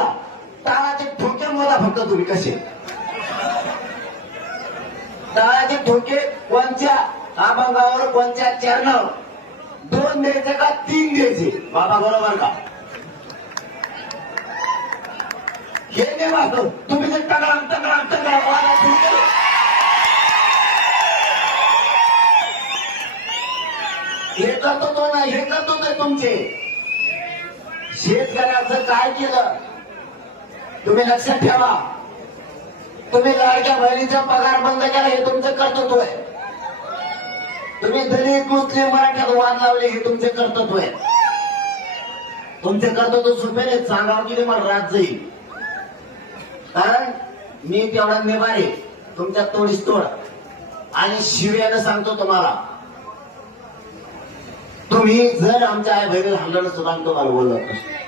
केला. टाळाचे ठोके मोजा फक्त तुम्ही कसे. टाळाचे ठोके कोणत्या अभंगावर, कोणत्या चरणावर, 2 द्यायचे का 3 द्यायचे? बाबा बरोबर का? हे नाही वाटतो तुम्ही जे तगडाम तगडाम तगडाम वाला सुरू केलं. हे करतो तो नाही, हे करतो ते तुमचे. शेतकऱ्याचं काय केलं तुम्ही लक्षात ठेवा. तुम्ही लाडक्या बहिणीचा पगार बंद केला, हे तुमचं कर्तृत्व आहे. तुम्ही दलित मुस्लिम मराठ्यात वाद लावले, हे तुमचे कर्तृत्व आहे. तुमचे कर्तृत्व सुपेने सांगावं की मला रात जाईल, कारण मी तेवढा निभारे तुमच्या तोडीस तोड. आणि शिव्यानं सांगतो तुम्हाला, तुम्ही जर आमच्या आई बहिणीला हल्लं सुद्धा तुम्हाला बोलत नसतो.